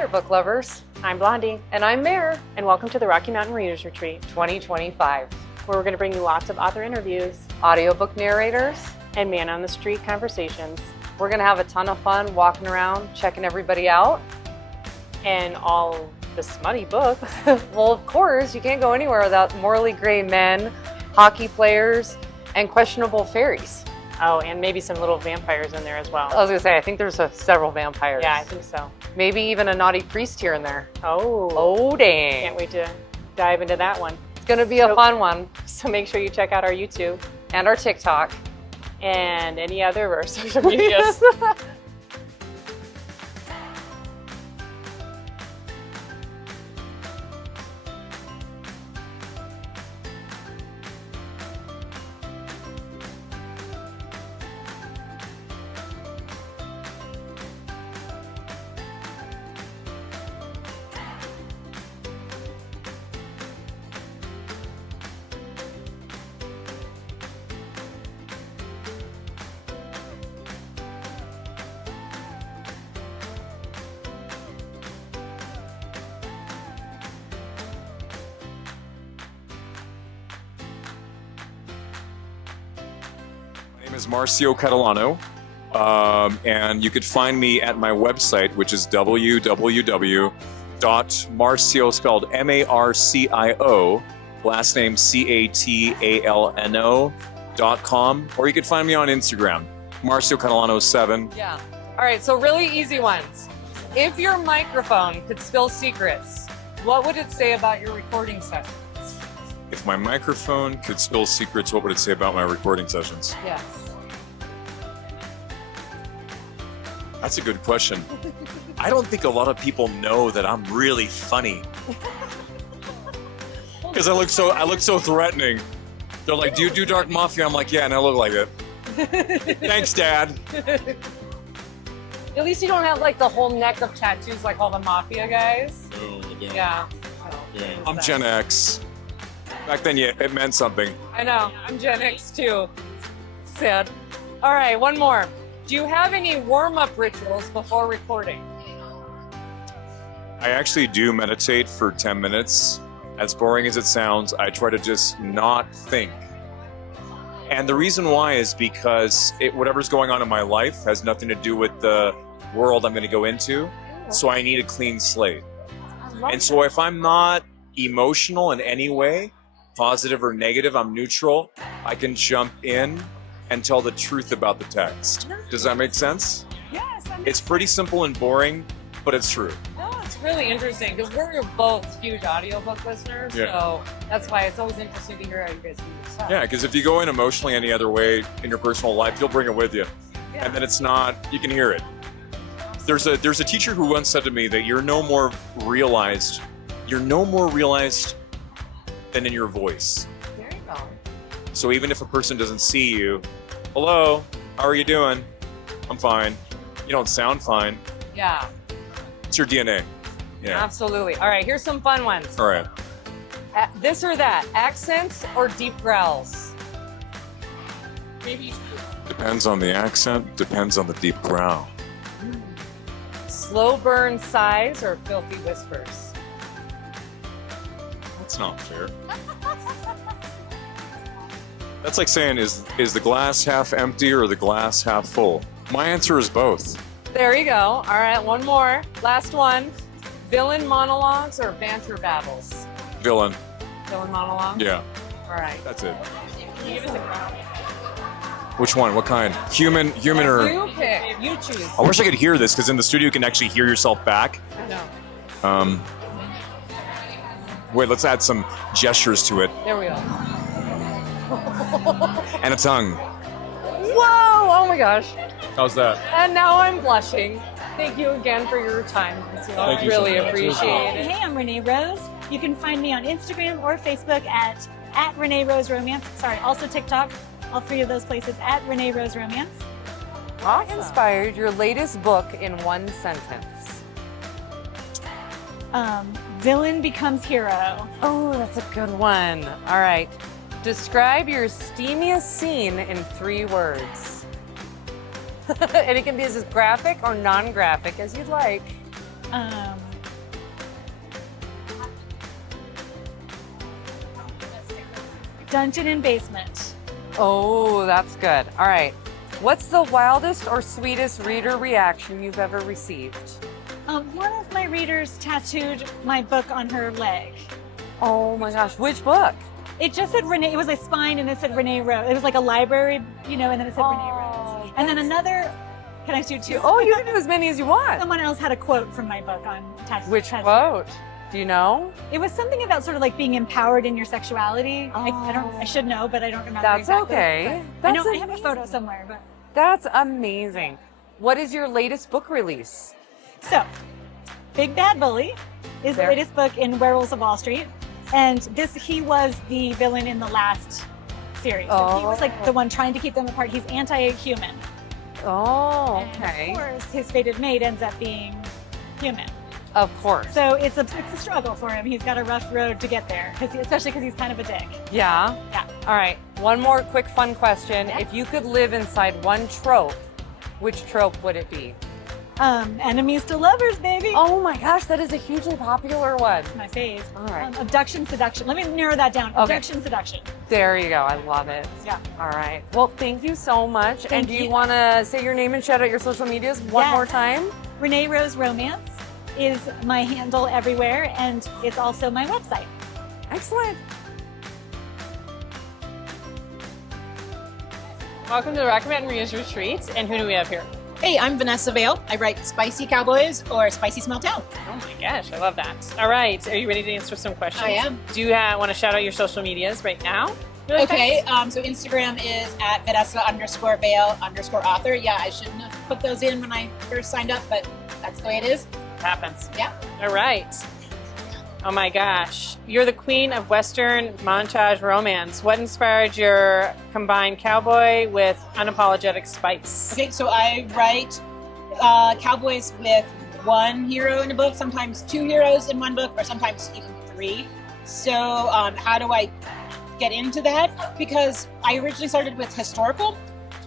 there, book lovers. I'm Blondie. And I'm Mare, And welcome to the Rocky Mountain Readers Retreat, 2025. where we're going to bring you lots of author interviews Audiobook narrators. and man on the street conversations We're going to have a ton of fun walking around, checking everybody out. and all the smutty books. Well, of course, you can't go anywhere without morally gray men, hockey players, and questionable fairies. Oh, and maybe some little vampires in there as well. I was going to say, I think there's several vampires. Yeah, I think so. Maybe even a naughty priest here and there. Oh, dang. can't wait to dive into that one. It's going to be a fun one. So make sure you check out our YouTube And our TikTok. and any other of our social medias. My name is Marcio Catalano, and you could find me at my website, which is www.marcio, spelled M-A-R-C-I-O, last name C-A-T-A-L-N-O.com, or you could find me on Instagram, Marcio Catalano 7. Yeah. All right, so really easy ones. If your microphone could spill secrets, what would it say about your recording sessions? If my microphone could spill secrets, what would it say about my recording sessions? Yes. That's a good question. I don't think a lot of people know that I'm really funny. Because I look so threatening. They're like, "Do you do Dark Mafia?" I'm like, "Yeah," and I look like it. Thanks, Dad. At least you don't have like the whole neck of tattoos like all the mafia guys. Yeah. I'm Gen X. Back then, yeah, it meant something. I know. I'm Gen X too. Sad. All right, one more. Do you have any warm-up rituals before recording? I actually do meditate for 10 minutes. As boring as it sounds, I try to just not think. And the reason why is because whatever's going on in my life has nothing to do with the world I'm going to go into. So I need a clean slate. And so if I'm not emotional in any way, positive or negative, I'm neutral, I can jump in and tell the truth about the text. Does that make sense? Yes. It's pretty simple and boring, but it's true. No, it's really interesting because we're both huge audiobook listeners, Yeah. so that's why it's always interesting to hear how you guys do your stuff. Yeah, because if you go in emotionally any other way in your personal life, you'll bring it with you. Yeah. And then it's not, you can hear it. There's a teacher who once said to me that you're no more realized than in your voice. There you go. So even if a person doesn't see you, "Hello, how are you doing?" "I'm fine." You don't sound fine. Yeah, It's your DNA. Yeah. absolutely. All right, here's some fun ones. All right. This or that, accents or deep growls? Maybe Depends on the accent, depends on the deep growl. slow burn sighs or filthy whispers? That's not fair. That's like saying, is the glass half empty or the glass half full? My answer is both. There you go. All right, one more. Last one. Villain monologues or banter babbles? Villain. Villain monologue? Yeah, All right. that's it. Can you give us a growl? Which one? What kind? Human or... You pick. You choose. I wish I could hear this, because in the studio you can actually hear yourself back. I know. Wait, let's add some gestures to it. There we go. And a tongue. Whoa! Oh my gosh. How's that? And now I'm blushing. Thank you again for your time. Thank you so really much. appreciate it. Hey, I'm Renee Rose. You can find me on Instagram or Facebook at Renee Rose Romance. Sorry, also TikTok. All three of those places at Renee Rose Romance. What inspired your latest book in one sentence? Villain becomes hero. Oh, that's a good one. All right. Describe your steamiest scene in 3 words. And it can be as graphic or non-graphic as you'd like. Dungeon and Basement. Oh, that's good. All right. What's the wildest or sweetest reader reaction you've ever received? One of my readers tattooed my book on her leg. Oh my gosh, which book? It just said Renee, it was a spine and it said Renee Rose. It was like a library, you know, and then it said Renee Rose. And then another, can I do two? Oh, you can do as many as you want. Someone else had a quote from my book on tattoo. Which quote? Do you know? It was something about sort of like being empowered in your sexuality. I should know, but I don't remember. That's exactly. okay. I know I have a photo somewhere, but. That's amazing. What is your latest book release? So, Big Bad Bully is the latest book in Werewolves of Wall Street. And he was the villain in the last series. So he was like the one trying to keep them apart. He's anti-human. Oh, okay. And of course, his fated mate ends up being human. Of course. So it's a struggle for him. He's got a rough road to get there, especially because he's kind of a dick. Yeah? Yeah. All right. One more quick fun question. Yes. If you could live inside one trope, which trope would it be? Enemies to lovers, baby. Oh my gosh, that is a hugely popular one. My fave. All right. Abduction, seduction. Let me narrow that down. Okay. Abduction, seduction. There you go. I love it. Yeah. All right. Well, thank you so much. Thank and do you you. want to say your name and shout out your social medias one Yes. more time? Renee Rose Romance is my handle everywhere, and it's also my website. Excellent. Welcome to the Rocky Mountain Readers Retreat. And who do we have here? Hey, I'm Vanessa Vale. I write Spicy Cowboys or Spicy Small Town. Oh my gosh, I love that. All right, are you ready to answer some questions? I am. Do you want to shout out your social medias right now? Really Okay, fast? so Instagram is at Vanessa_Vale_author. Yeah, I shouldn't have put those in when I first signed up, but that's the way it is. Happens. Yeah. All right. Oh my gosh. You're the queen of Western montage romance. What inspired your combined cowboy with unapologetic spice? Okay, so I write cowboys with one hero in a book, sometimes two heroes in one book, or sometimes even three. So how do I get into that? Because I originally started with historical,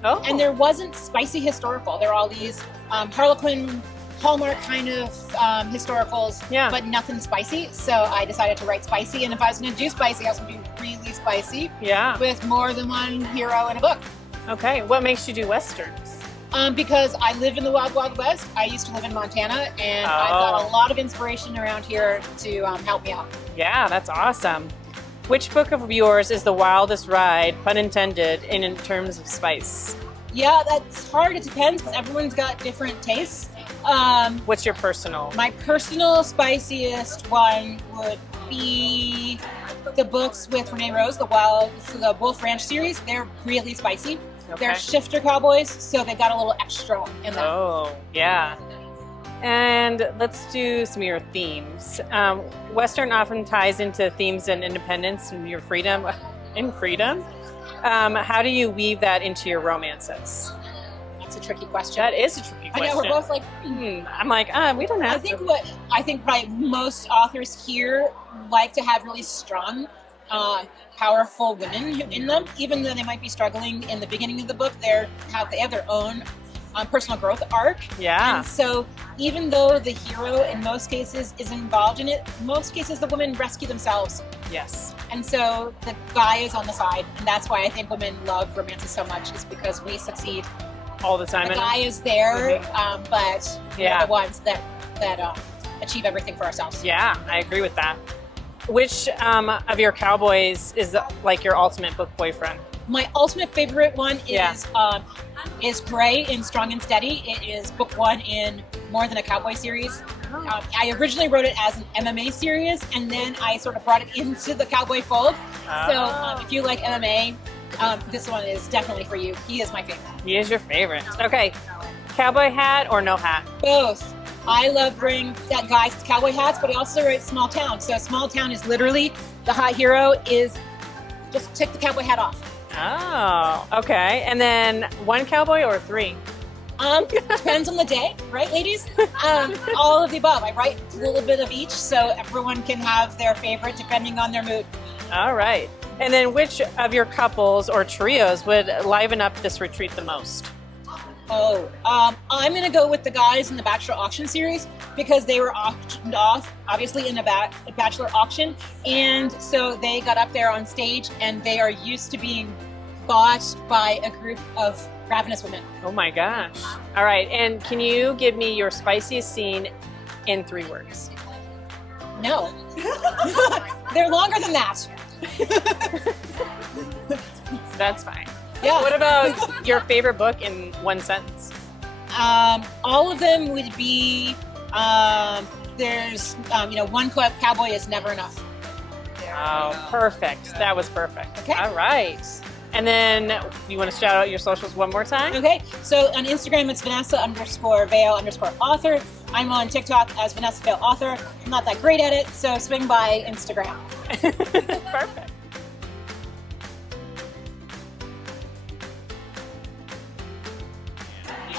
and there wasn't spicy historical. There were all these Harlequin, Hallmark kind of historicals, but nothing spicy. So I decided to write spicy, and if I was going to do spicy, I was going to do really spicy, with more than one hero in a book. Okay, what makes you do westerns? Because I live in the Wild Wild West. I used to live in Montana, and I've got a lot of inspiration around here to help me out. Yeah, that's awesome. Which book of yours is the wildest ride, pun intended, in terms of spice? Yeah, that's hard. It depends because everyone's got different tastes. What's your personal? My personal spiciest one would be the books with Renee Rose, the Wolf Ranch series. They're really spicy. Okay. They're shifter cowboys, so they got a little extra in them. Oh, yeah. And let's do some of your themes. Western often ties into themes and independence and your freedom. How do you weave that into your romances? That's a tricky question. That is a tricky question. I know, we're both like, I'm like, we don't have I think probably most authors here like to have really strong, powerful women in them, even though they might be struggling in the beginning of the book. They have their own personal growth arc. Yeah. And so even though the hero in most cases is involved in it, most cases the women rescue themselves. Yes. And so the guy is on the side, and that's why I think women love romances so much, is because we succeed all the time. The guy is there, but we're the ones that achieve everything for ourselves. Yeah, I agree with that. Which of your cowboys is like your ultimate book boyfriend? My ultimate favorite one is Gray in Strong and Steady. It is book one in More Than a Cowboy series. I originally wrote it as an MMA series, and then I sort of brought it into the cowboy fold. So if you like MMA, this one is definitely for you. He is my favorite. He is your favorite. Okay, cowboy hat or no hat? Both. I love bringing that guy's cowboy hats, but I also write Small Town. So Small Town is literally the hot hero is just take the cowboy hat off. Oh, okay. And then one cowboy or three? Depends on the day, right, ladies? All of the above. I write a little bit of each, so everyone can have their favorite depending on their mood. All right. And then which of your couples or trios would liven up this retreat the most? I'm going to go with the guys in the Bachelor Auction series because they were auctioned off, obviously, in a Bachelor auction. And so they got up there on stage and they are used to being bought by a group of ravenous women. Oh my gosh. All right. And can you give me your spiciest scene in 3 words? No. They're longer than that. That's fine. Yeah. What about your favorite book in 1 sentence? All of them would be, there's, one cowboy is never enough. Oh, perfect. That was perfect. Okay. All right. And then you want to shout out your socials one more time? Okay, so on Instagram, it's Vanessa_Vale_author. I'm on TikTok as Vanessa Vale Author. I'm not that great at it, so swing by Instagram. Perfect.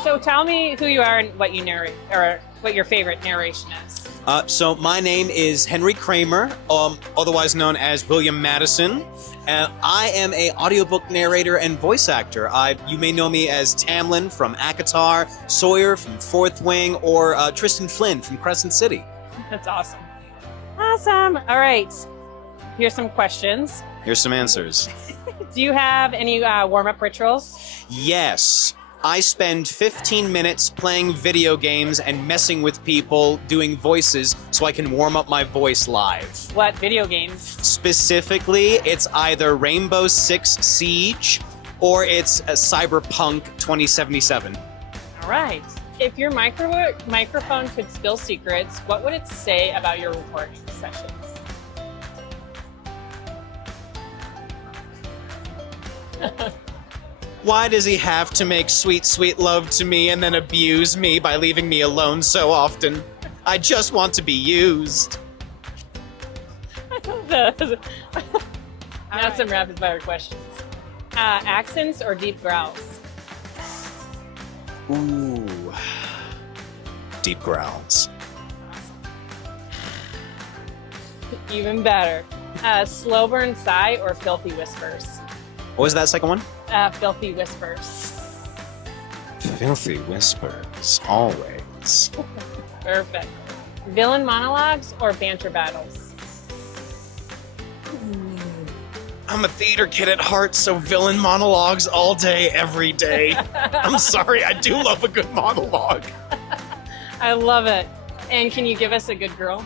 So tell me who you are and what you narrate, or what your favorite narration is. So my name is Henry Kramer, otherwise known as William Madison. I am a audiobook narrator and voice actor. You may know me as Tamlin from Akatar, Sawyer from Fourth Wing, or Tristan Flynn from Crescent City. That's awesome. Awesome. All right. Here's some questions. Here's some answers. Do you have any warm-up rituals? Yes. I spend 15 minutes playing video games and messing with people doing voices so I can warm up my voice live. What video games? Specifically, it's either Rainbow Six Siege or it's a Cyberpunk 2077. All right. If your microphone could spill secrets, what would it say about your recording sessions? Why does he have to make sweet, sweet love to me and then abuse me by leaving me alone so often? I just want to be used. Now some rapid fire questions. Accents or deep growls? Ooh. Deep growls. Even better. Slow burn sigh or filthy whispers? What was that second one? Filthy whispers. Filthy whispers, always. Perfect. Villain monologues or banter battles? I'm a theater kid at heart, so villain monologues all day, every day. I'm sorry, I do love a good monologue. I love it. And can you give us a good girl?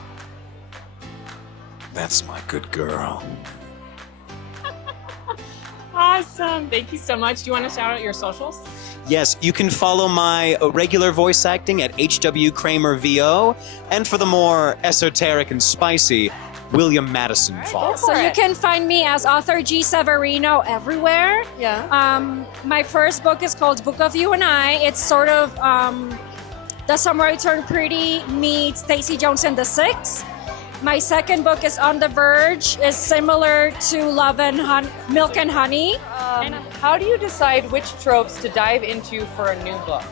That's my good girl. Awesome. Thank you so much. Do you want to shout out your socials? Yes, you can follow my regular voice acting at HW Kramer VO, and for the more esoteric and spicy, William Madison Fall. So you can find me as author G. Severino everywhere. Yeah. My first book is called Book of You and I. It's sort of The Summer I Turned Pretty meets Stacey Jones and the Six. My second book is On the Verge. It's similar to Milk and Honey. How do you decide which tropes to dive into for a new book?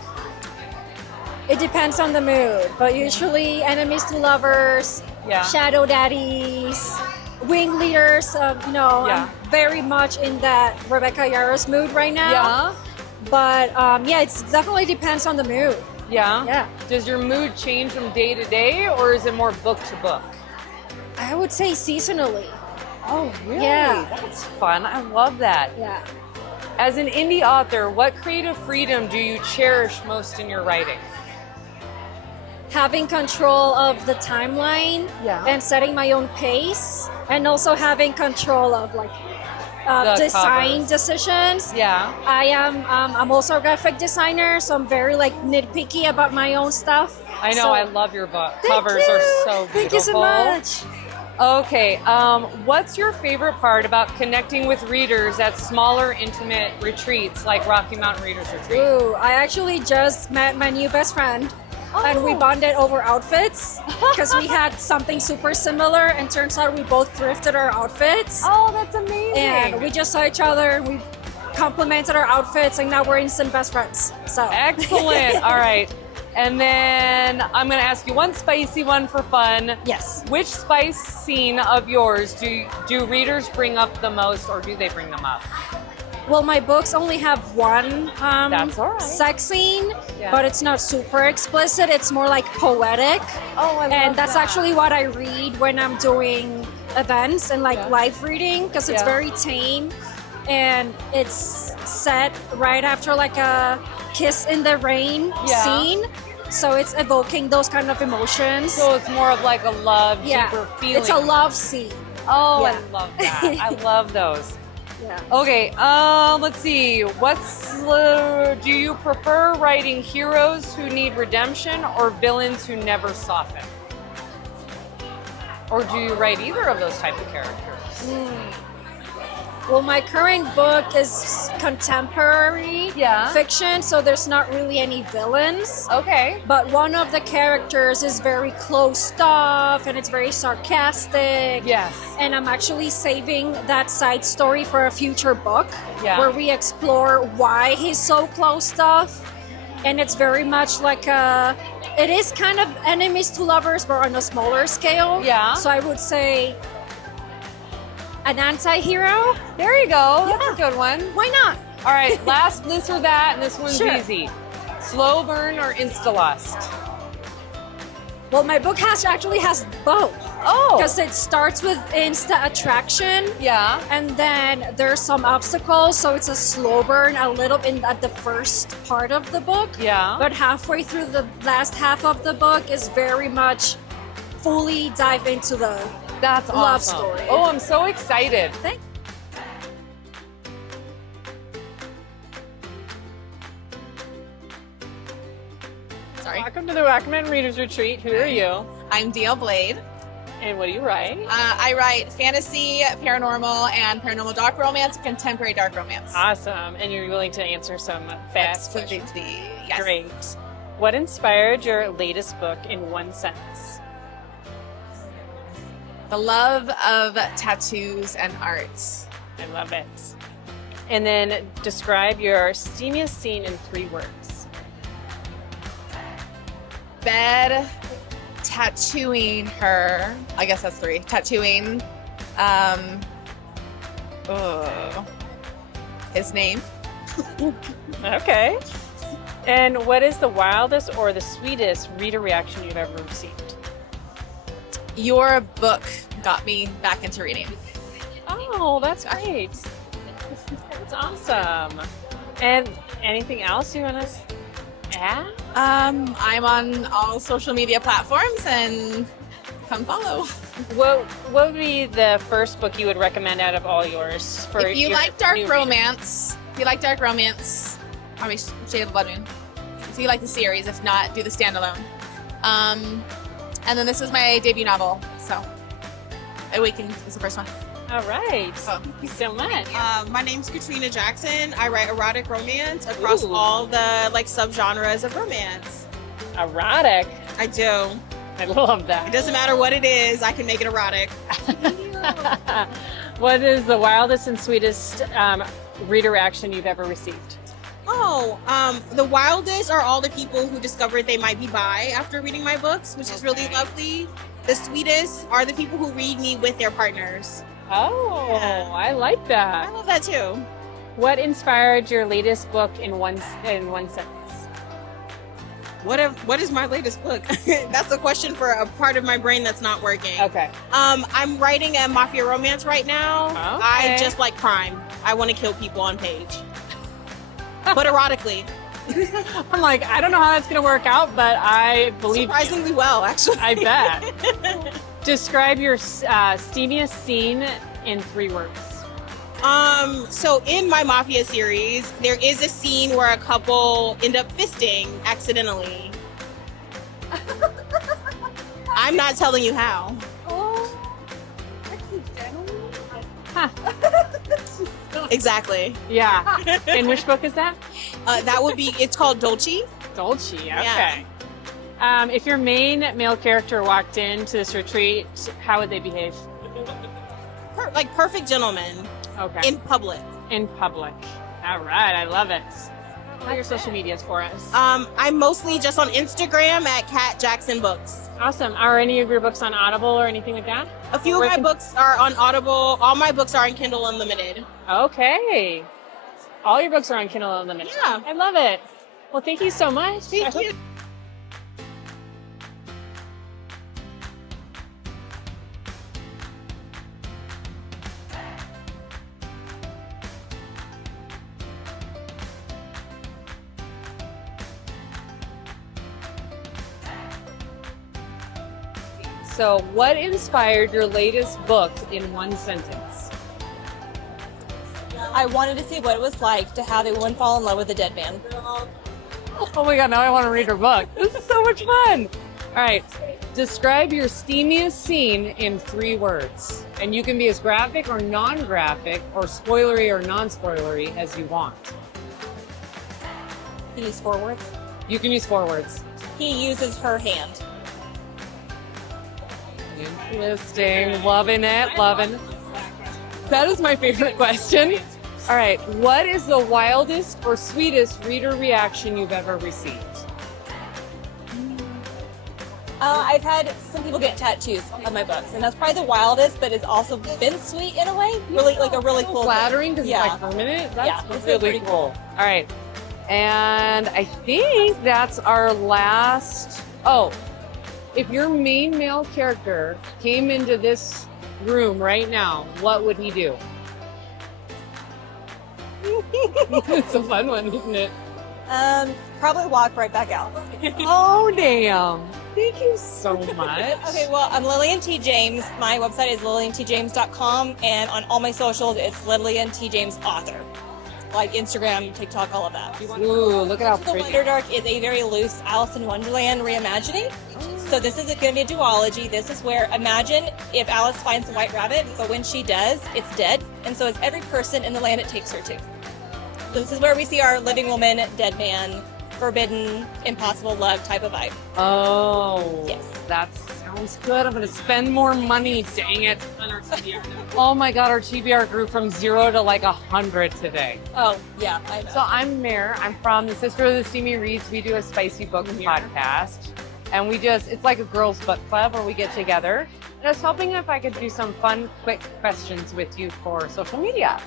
It depends on the mood, but usually enemies to lovers, shadow daddies, wing leaders. I'm very much in that Rebecca Yarros mood right now. Yeah. But it definitely depends on the mood. Yeah? Yeah. Does your mood change from day to day, or is it more book to book? I would say seasonally. Oh, really? Yeah. That's fun. I love that. Yeah. As an indie author, what creative freedom do you cherish most in your writing? Having control of the timeline and setting my own pace, and also having control of design covers. Decisions. Yeah. I'm also a graphic designer, so I'm very nitpicky about my own stuff. I know. So, I love your book. Thank Covers you. are so beautiful. Thank you so much. Okay. What's your favorite part about connecting with readers at smaller, intimate retreats like Rocky Mountain Readers Retreat? Ooh, I actually just met my new best friend. And we bonded over outfits because we had something super similar, and turns out we both thrifted our outfits. Oh, that's amazing. And we just saw each other, we complimented our outfits, and now we're instant best friends. So Excellent. All right. And then I'm going to ask you one spicy one for fun. Yes. Which spice scene of yours do readers bring up the most, or do they bring them up? Well, my books only have one That's all right. sex scene, Yeah. but it's not super explicit. It's more like poetic. Oh, I love And that's that. actually what I read when I'm doing events and like Yeah. live reading, because it's Yeah. very tame, and it's set right after like a kiss in the rain Yeah. scene. So it's evoking those kind of emotions. So it's more of like a love, Yeah. deeper feeling. It's a love scene. Oh, Yeah. I love that. I love those. Yeah. Okay, let's see. Do you prefer writing heroes who need redemption or villains who never soften? Or do you write either of those type of characters? Well, my current book is contemporary Yeah. fiction, so there's not really any villains. Okay. But one of the characters is very closed off and it's very sarcastic. Yes. And I'm actually saving that side story for a future book Yeah. where we explore why he's so closed off. And it's very much like it is kind of enemies to lovers, but on a smaller scale. Yeah. So I would say an anti-hero. There you go. That's Yeah. a good one. Why not? All right, last this or that, and this one's Sure. easy. Slow burn or insta-lust? Well, my book actually has both. Oh. Because it starts with instant attraction, Yeah. and then there's some obstacles, so it's a slow burn a little at the first part of the book. Yeah. But halfway through the last half of the book is very much fully dive into the That's love awesome. story. Oh, I'm so excited. Thank Sorry. Welcome to the Recommend Readers Retreat. Who are you? I'm DL Blade. And what do you write? I write fantasy, paranormal, and paranormal dark romance, contemporary dark romance. Awesome. And you're willing to answer some fast questions. Absolutely. Yes. Great. What inspired your latest book in one sentence? The love of tattoos and art. I love it. And then describe your steamiest scene in 3 words. Bed, tattooing her. I guess that's 3. Tattooing. His name. Okay. And what is the wildest or the sweetest reader reaction you've ever received? Your book got me back into reading. Oh, that's great. That's awesome. And anything else you want to add? I'm on all social media platforms and come follow. What would be the first book you would recommend out of all yours? For If you your like dark new reader? romance, probably Shade of the Blood Moon. If you like the series, if not, do the standalone. And then this is my debut novel, so Awakened is the first one. All right. Oh. Thank you so much. My name's Katrina Jackson. I write erotic romance across Ooh. all the subgenres of romance. Erotic. I do. I love that. It doesn't matter what it is, I can make it erotic. What is the wildest and sweetest reader reaction you've ever received? The wildest are all the people who discovered they might be bi after reading my books, which is really lovely. The sweetest are the people who read me with their partners. Oh, Yeah. I like I that. love that too. What inspired your latest book in one sentence? What is my latest book? That's a question for a part of my brain that's not working. Okay. I'm writing a mafia romance right now. Okay. I just like crime. I want to kill people on page. But erotically. I'm like, I don't know how that's going to work out, but I believe you. Surprisingly well, actually. I bet. Describe your steamiest scene in 3 words. So in my Mafia series, there is a scene where a couple end up fisting accidentally. I'm not telling you how. Exactly. Yeah. And which book is that? That would be, it's called Dolce. Dolce. Okay. Yeah. If your main male character walked into this retreat, how would they behave? Like perfect gentleman Okay. in public. In public. All right. I love it. What are your social medias for us? I'm mostly just on Instagram at Kat Jackson Books. Awesome. Are any of your books on Audible or anything like that? A few Where of my can- books are on Audible. All my books are on Kindle Unlimited. Okay. All your books are on Kindle Unlimited. Yeah. I love it. Well, thank you so much. Thank you. So, what inspired your latest book in one sentence? I wanted to see what it was like to have a woman fall in love with a dead man. Oh my god, now I want to read her book. This is so much fun. All right, describe your steamiest scene in 3 words. And you can be as graphic or non-graphic or spoilery or non-spoilery as you want. He used 4 words. You can use 4 words. He uses her hand. Interesting. Loving it. Loving. That is my favorite question. All right. What is the wildest or sweetest reader reaction you've ever received? I've had some people get tattoos of my books, and that's probably the wildest, but it's also been sweet in a way. Really, like a really cool. Flattering because Yeah. it's like permanent. That's Yeah, it's been really pretty cool. All right. And I think that's our last. Oh, if your main male character came into this room right now, what would he do? It's a fun one, isn't it? Probably walk right back out. Oh, damn. Thank you so much. Okay, well, I'm Lillian T. James. My website is lilliantjames.com, and on all my socials, it's Lillian T. James author. Like Instagram, TikTok, all of that. Ooh, look at how The pretty. Wonderdark is a very loose Alice in Wonderland reimagining. So this is going to be a duology. This is where, imagine if Alice finds the white rabbit, but when she does, it's dead. And so it's every person in the land it takes her to. So this is where we see our living woman, dead man, forbidden, impossible love type of vibe. Oh. Yes. That sounds good. I'm going to spend more money. Dang it. Oh my God, our TBR grew from 0 to like 100 today. Oh, yeah, I know. So I'm Mare. I'm from the Sisterhood of the Steamy Reads. We do a spicy book podcast. And it's like a girls' book club where we get together. And I was hoping if I could do some fun, quick questions with you for social media.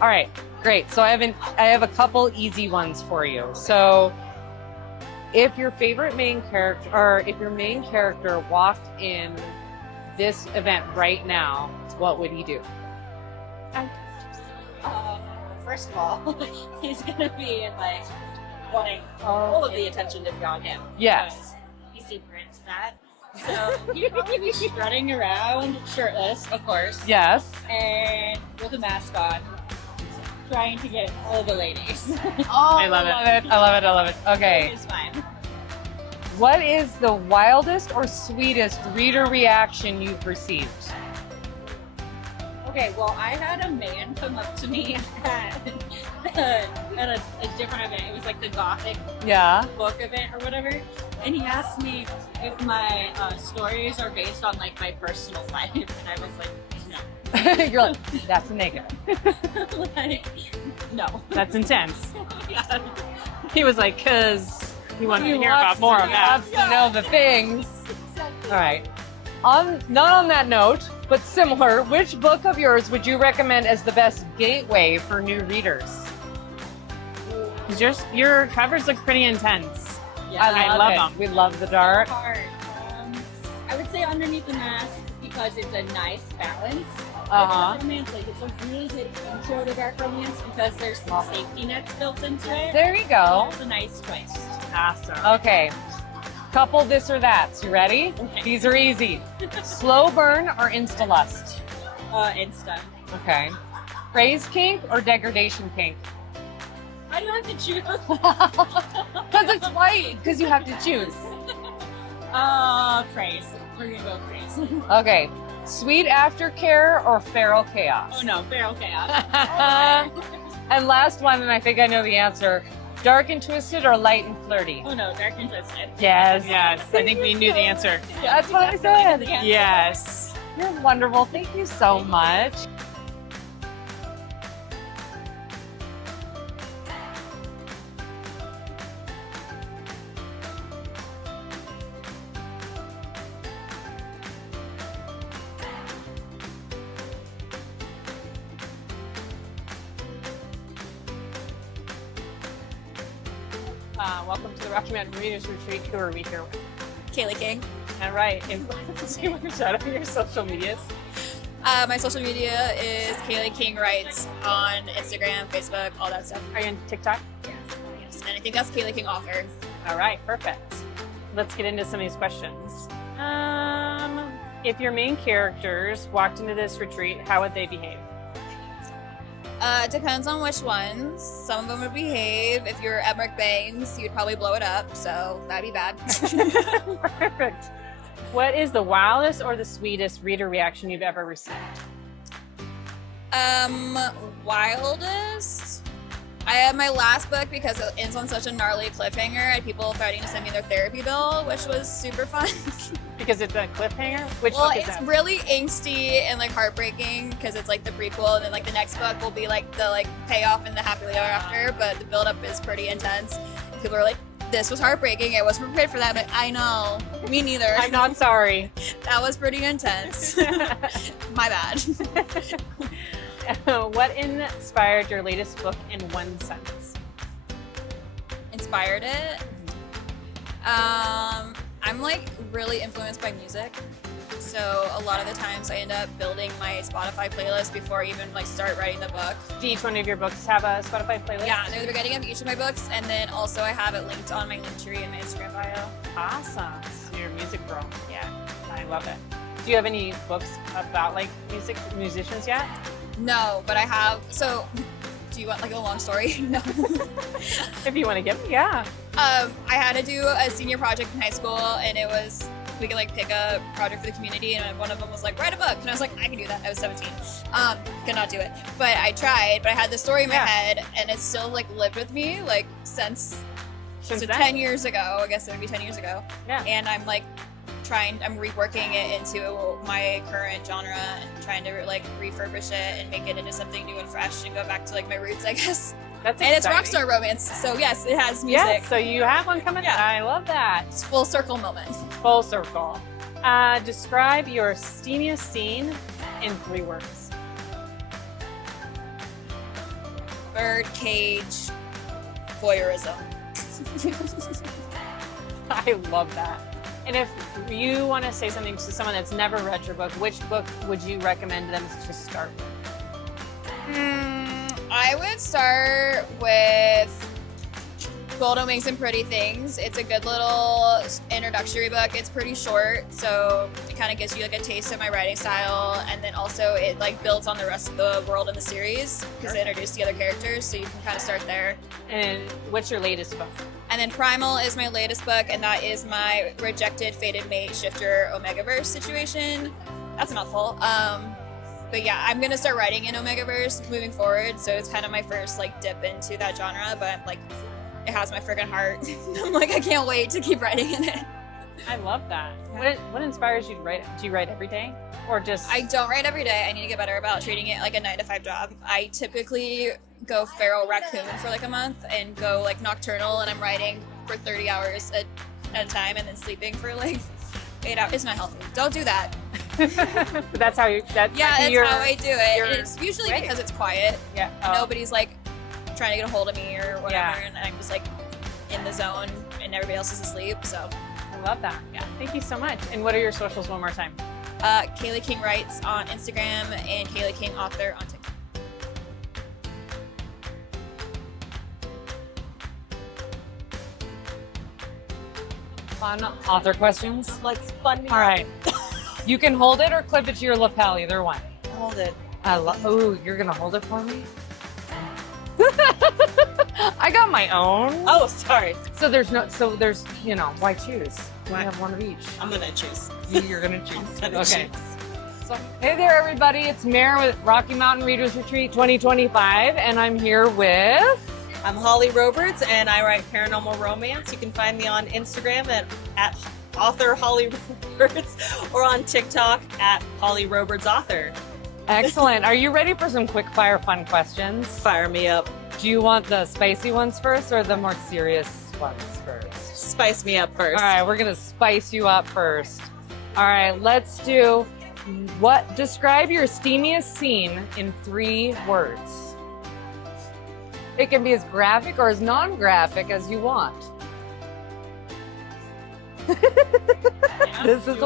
All right, great. So I have a couple easy ones for you. So if your main character walked in this event right now, what would he do? First of all, he's gonna be like wanting all of the attention to be on him. Yes. He's super into that. So he'd probably be strutting around shirtless, of course. Yes. And with a mask on, trying to get all the ladies. Oh, I love it. I love it. Okay. It's fine. What is the wildest or sweetest reader reaction you've received? Okay, well, I had a man come up to me at a different event. It was like the Gothic book event or whatever. And he asked me if my stories are based on like my personal life. And I was like, no. You're like, that's a negative. Like, no. That's intense. Yeah. He was like, because he wanted to hear about more of that. Wants to know the things. All right. Not on that note, but similar, which book of yours would you recommend as the best gateway for new readers? Your covers look pretty intense. Yeah, I love them. We love the dark. Hard. I would say Underneath the Mask because it's a nice balance. Uh-huh. Romance, like it's a really good intro to dark romance because there's some safety nets built into it. There you go. It's a nice twist. Awesome. Okay. Couple this or that. You ready? Okay. These are easy. Slow burn or insta lust? Insta. Okay. Praise kink or degradation kink? I do have to choose. Because it's white. Because you have to choose. Praise. We're gonna go praise. Okay. Sweet aftercare or feral chaos? Oh no, feral chaos. And last one, and I think I know the answer. Dark and twisted or light and flirty? Oh no, dark and twisted. Yes. Yes, I think we knew the answer. That's what I said. Yes. You're wonderful. Thank you so much. Welcome to the Rocky Mountain Readers Retreat. Who are we here with? Kaylee King. All right. And do you want to shout out your social medias? My social media is Kaylee King Writes on Instagram, Facebook, all that stuff. Are you on TikTok? Yes. And I think that's Kaylee King Author. All right, perfect. Let's get into some of these questions. If your main characters walked into this retreat, how would they behave? Depends on which ones. Some of them would behave. If you're Emmerich Bangs, you'd probably blow it up, so that'd be bad. Perfect. What is the wildest or the sweetest reader reaction you've ever received? Wildest? I had my last book because it ends on such a gnarly cliffhanger. I had people threatening to send me their therapy bill, which was super fun. Because it's a cliffhanger? Which well, book is it's that? really angsty and like heartbreaking because it's like the prequel, and then like the next book will be like the like payoff and the happily ever after. But the build up is pretty intense. People are like, "This was heartbreaking. I wasn't prepared for that." But I know, me neither. I'm not sorry. That was pretty intense. My bad. What inspired your latest book in one sentence? Inspired it? I'm like really influenced by music. So a lot of the times I end up building my Spotify playlist before I even like start writing the book. Do each one of your books have a Spotify playlist? Yeah, they're the beginning of each of my books, and then also I have it linked on my Linktree and my Instagram bio. Awesome. So you're a music girl. Yeah. I love it. Do you have any books about like musicians yet? No, but I have. So, do you want like a long story? No. If you want to give me, yeah. I had to do a senior project in high school, and it was we could like pick a project for the community, and one of them was like write a book, and I was like, I can do that. I was 17, could not do it, but I tried. But I had the story in my head, and it's still like lived with me like since so 10 years ago. I guess it would be 10 years ago. Yeah. And I'm like I'm reworking it into my current genre and trying to like refurbish it and make it into something new and fresh and go back to like my roots, I guess. That's and exciting. it's rockstar romance, so yes, it has music. Yeah, so you have one coming. Yeah. I love that. It's full circle moment. Full circle. Describe your steamiest scene in 3 words. Bird cage voyeurism. I love that. And if you want to say something to someone that's never read your book, which book would you recommend them to start with? I would start with Golden Wings and Pretty Things. It's a good little introductory book. It's pretty short, so it kind of gives you like a taste of my writing style, and then also it like builds on the rest of the world in the series because it introduced the other characters, so you can kind of start there. And what's your latest book? And then Primal is my latest book, and that is my rejected fated mate shifter Omegaverse situation. That's a mouthful. But yeah, I'm gonna start writing in Omegaverse moving forward, so it's kind of my first like dip into that genre, but I'm like, it has my friggin' heart. I'm like, I can't wait to keep writing in it. I love that. What inspires you to write? Do you write every day, or just? I don't write every day. I need to get better about treating it like a 9-to-5 job. I typically go feral raccoon for like a month and go like nocturnal, and I'm writing for 30 hours at a time and then sleeping for like 8 hours. It's not healthy. Don't do that. But that's how you. That's how I do it. And it's usually way. because it's quiet. Yeah. Nobody's like trying to get a hold of me or whatever, Yeah. and I'm just like in the zone, and everybody else is asleep. So I love that. Yeah. Thank you so much. And what are your socials one more time? Kaylee King Writes on Instagram and Kaylee King Author on TikTok. Fun author questions. Let's fun me All right. You can hold it or clip it to your lapel, either one. Hold it. Oh, you're gonna hold it for me? I got my own. Oh, sorry. So there's why choose? We have one of each. I'm gonna choose. You're gonna choose. I'm gonna Okay. choose. So, hey there, everybody. It's Mare with Rocky Mountain Readers Retreat 2025, and I'm here with. I'm Holly Roberts, and I write paranormal romance. You can find me on Instagram at author Holly Roberts, or on TikTok at Holly Roberts Author. Excellent. Are you ready for some quick fire fun questions? Fire me up. Do you want the spicy ones first or the more serious ones first? Spice me up first. All right, we're gonna spice you up first. All right, let's do describe your steamiest scene in 3 words. It can be as graphic or as non-graphic as you want. This is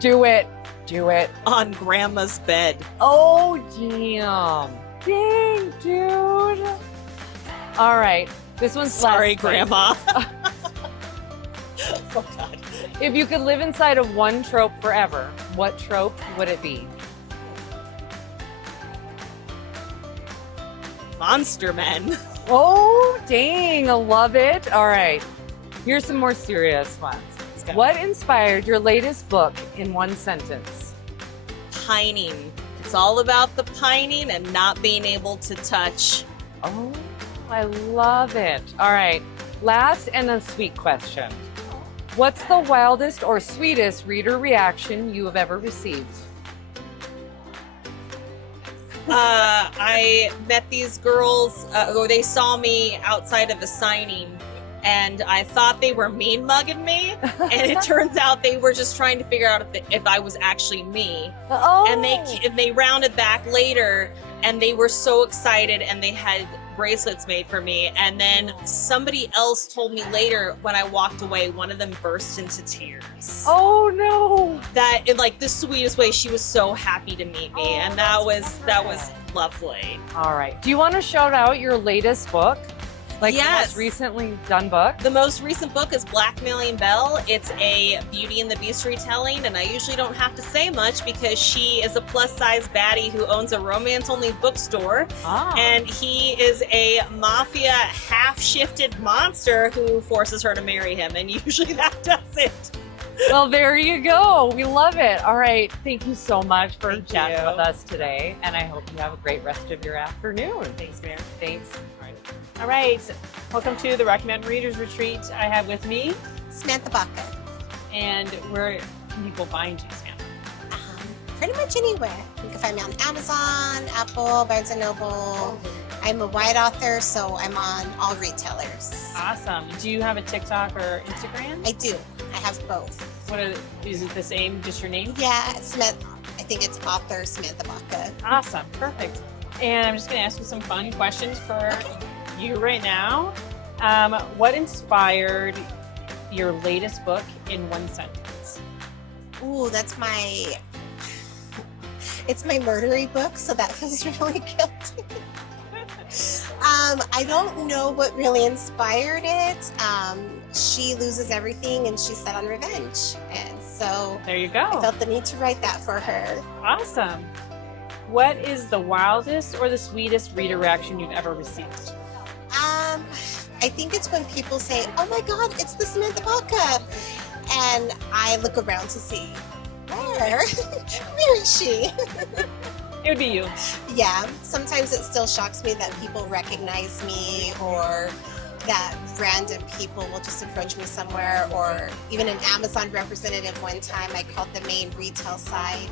do it. Do it. On grandma's bed. Oh, damn. Dang, dude. All right. This one's Sorry, less Grandma. Oh, God. If you could live inside of one trope forever, what trope would it be? Monster men. Oh, dang. I love it. All right. Here's some more serious ones. What inspired your latest book in one sentence? Pining. It's all about the pining and not being able to touch. Oh, I love it. All right. Last and a sweet question. What's the wildest or sweetest reader reaction you have ever received? I met these girls, or they saw me outside of a signing, and I thought they were mean mugging me, and it turns out they were just trying to figure out if I was actually me. Oh. And they rounded back later, and they were so excited, and they had bracelets made for me. And then somebody else told me later when I walked away, one of them burst into tears. Oh no! That in like the sweetest way, she was so happy to meet me, and that was lovely. All right. Do you want to shout out your latest book? Like yes. the most recently done book? The most recent book is Blackmailing Belle. It's a Beauty and the Beast retelling, and I usually don't have to say much because she is a plus-size baddie who owns a romance-only bookstore, and he is a mafia half-shifted monster who forces her to marry him, and usually that does it. Well, there you go. We love it. All right. Thank you so much for chatting with us today, and I hope you have a great rest of your afternoon. Thanks, Mary. Thanks. All right, welcome to the Recommend Readers Retreat. I have with me Samantha Baca. And where can people find you, Samantha? Pretty much anywhere. You can find me on Amazon, Apple, Barnes & Noble. I'm a white author, so I'm on all retailers. Awesome. Do you have a TikTok or Instagram? I do. I have both. Is it the same, just your name? Yeah, I think it's author Samantha Baca. Awesome, perfect. And I'm just gonna ask you some fun questions for you right now. What inspired your latest book in one sentence? Ooh, it's my murdery book, so that feels really guilty. I don't know what really inspired it. She loses everything and she's set on revenge. And so there you go. I felt the need to write that for her. Awesome. What is the wildest or the sweetest reader reaction you've ever received? I think it's when people say, "Oh my God, it's the Samantha Baca," and I look around to see where is she? It would be you. Yeah, sometimes it still shocks me that people recognize me, or that random people will just approach me somewhere, or even an Amazon representative one time, I called the main retail site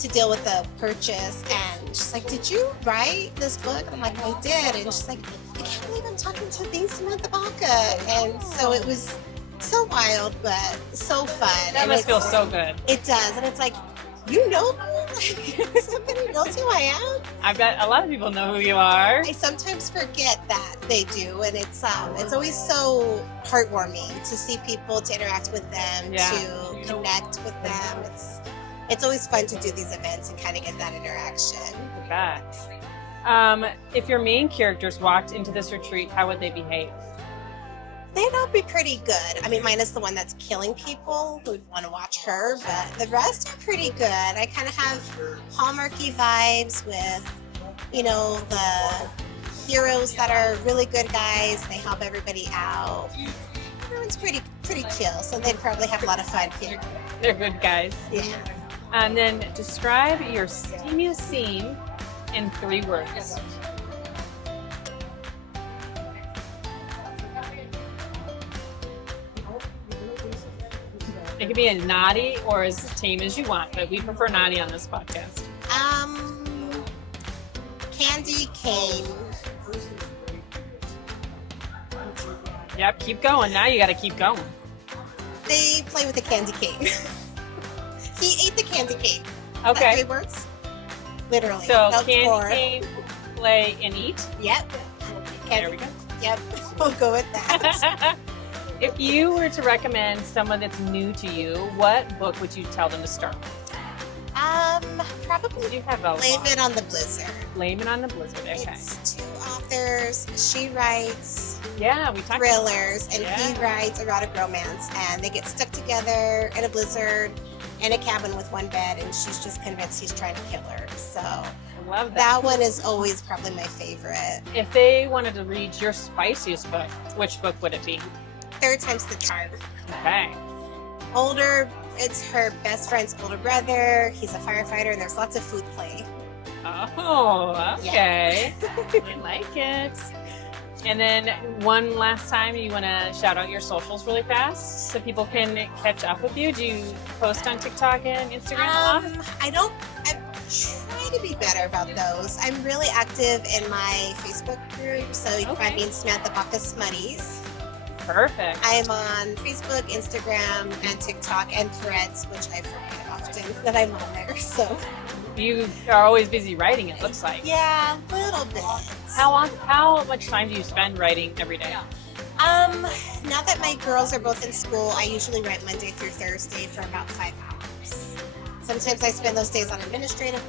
to deal with a purchase, and she's like, "Did you write this book?" I'm like, "I did," and she's like, "I can't believe I'm talking to the Samantha Baca," and so it was so wild, but so fun. That must feel so good. It does, and it's like, you know me? Somebody knows who I am? I bet a lot of people know who you are. I sometimes forget that they do, and it's always so heartwarming to see people, to interact with them, to connect with them. It's always fun to do these events and kind of get that interaction. I bet. If your main characters walked into this retreat, how would they behave? They'd all be pretty good. I mean, minus the one that's killing people, who'd want to watch her, but the rest are pretty good. I kind of have Hallmarky vibes with, the heroes that are really good guys. They help everybody out. Everyone's pretty chill, so they'd probably have a lot of fun here. They're good guys. Yeah. And then describe your steamiest scene in 3 words. It could be a naughty or as tame as you want, but we prefer naughty on this podcast. Candy cane. Yep, keep going. Now you got to keep going. They play with the candy cane. He ate the candy cane. Okay. That 3 words? Literally. So That's candy 4. cane, play, and eat. Yep. There we go. Yep. We'll go with that. If you were to recommend someone that's new to you, what book would you tell them to start with? Probably You have a Blame lot. It on the Blizzard. Blame It on the Blizzard. Okay. It's 2 authors. She writes Yeah, we talked thrillers, and Yeah. he writes erotic romance. And they get stuck together in a blizzard in a cabin with one bed, and she's just convinced he's trying to kill her. So I love that. that one is always probably my favorite. If they wanted to read your spiciest book, which book would it be? Third Time's the Charm. Okay. Older, it's her best friend's older brother. He's a firefighter, and there's lots of food play. Oh, okay. I like it. And then one last time, you want to shout out your socials really fast so people can catch up with you? Do you post on TikTok and Instagram a lot? I try to be better about those. I'm really active in my Facebook group, so you can find me in Samantha Bacchus Smutties. Perfect. I am on Facebook, Instagram, and TikTok, and Threads, which I forget often that I'm on there. So You are always busy writing, it looks like. yeah, a little bit. How much time do you spend writing every day? Now that my girls are both in school, I usually write Monday through Thursday for about 5 hours. Sometimes I spend those days on administrative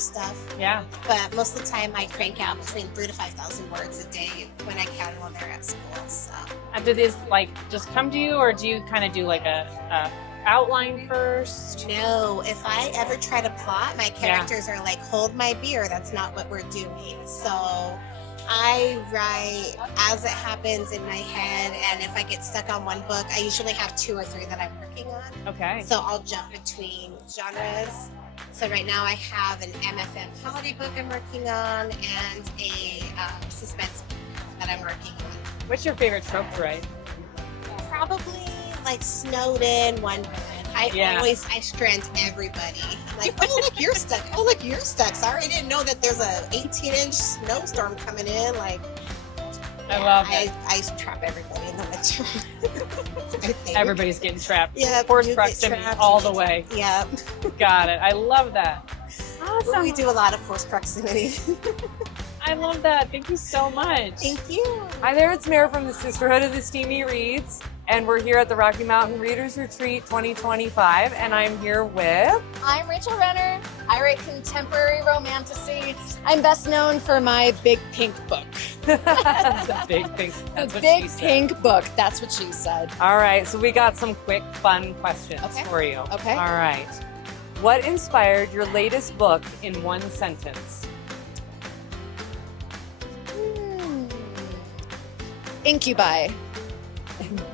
stuff. Yeah. But most of the time I crank out between 3,000 to 5,000 words a day when I can when they're at school. So Do these just come to you, or do you kind of do like a outline first? no, if I ever try to plot, my characters are like, hold my beer. That's not what we're doing. So I write as it happens in my head, and if I get stuck on one book, I usually have 2 or 3 that I'm working on. Okay. So I'll jump between genres. So right now I have an MFM comedy book I'm working on and a suspense book that I'm working on. What's your favorite trope to write? Probably like snowed in one bed. I strand everybody. Like, oh look, you're stuck. Oh look, you're stuck. Sorry, I didn't know that there's a 18-inch snowstorm coming in. Like, I love it. I trap everybody in the winter. That's my thing. Everybody's getting trapped. Yeah, Forced you get proximity trapped, all you the get way. Yeah. Got it. I love that. Awesome. We do a lot of forced proximity. I love that. Thank you so much. Thank you. Hi there, it's Mare from the Sisterhood of the Steamy Reads, and we're here at the Rocky Mountain Readers Retreat 2025, and I'm here with... I'm Rachel Renner. I write contemporary romantasy. I'm best known for my Big Pink book. The Big Pink. That's The what Big she said. Pink book. That's what she said. All right, so we got some quick, fun questions for you. Okay. All right. What inspired your latest book in one sentence? Incubi.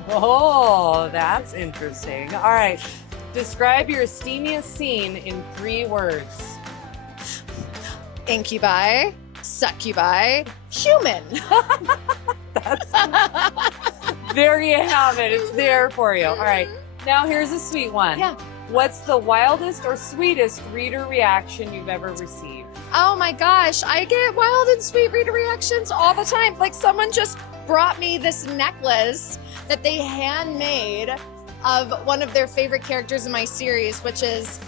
Oh, that's interesting. All right. Describe your steamiest scene in 3 words. Incubi. Succubi. Human. There you have it. It's there for you. All right. Now here's a sweet one. Yeah. What's the wildest or sweetest reader reaction you've ever received? Oh my gosh, I get wild and sweet reader reactions all the time. Like someone just brought me this necklace that they handmade of one of their favorite characters in my series, which is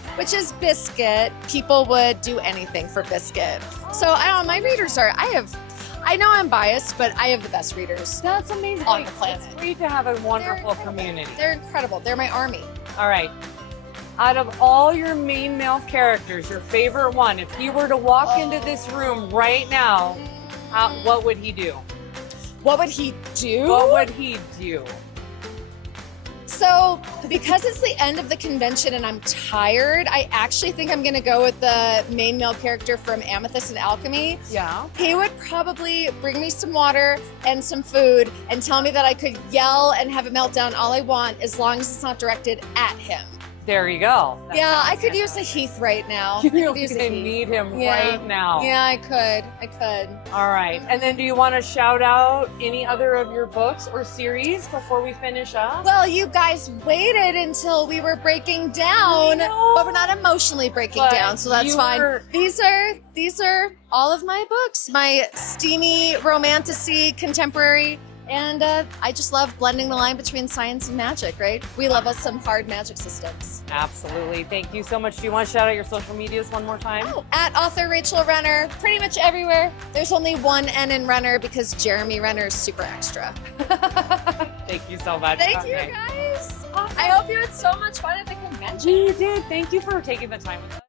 Biscuit. People would do anything for Biscuit. So I don't know, my readers I know I'm biased, but I have the best readers. That's amazing. On the planet. It's great to have a wonderful community. They're incredible. They're my army. All right. Out of all your main male characters, your favorite one, if he were to walk into this room right now, what would he do? What would he do? What would he do? So, because it's the end of the convention and I'm tired, I actually think I'm going to go with the main male character from Amethyst and Alchemy. Yeah. He would probably bring me some water and some food and tell me that I could yell and have a meltdown all I want as long as it's not directed at him. There you go. Yeah, I could use a Heath right now. You need him right now. Yeah, I could. All right. And then do you want to shout out any other of your books or series before we finish up? Well, you guys waited until we were breaking down, but we're not emotionally breaking down, so that's fine. These are all of my books, my steamy romantasy contemporary And I just love blending the line between science and magic, right? We love us some hard magic systems. Absolutely. Thank you so much. Do you want to shout out your social medias one more time? Oh, at author Rachel Renner, pretty much everywhere. There's only one N in Renner because Jeremy Renner is super extra. Thank you so much. Thank you, guys. I hope you had so much fun at the convention. We did. Thank you for taking the time with us.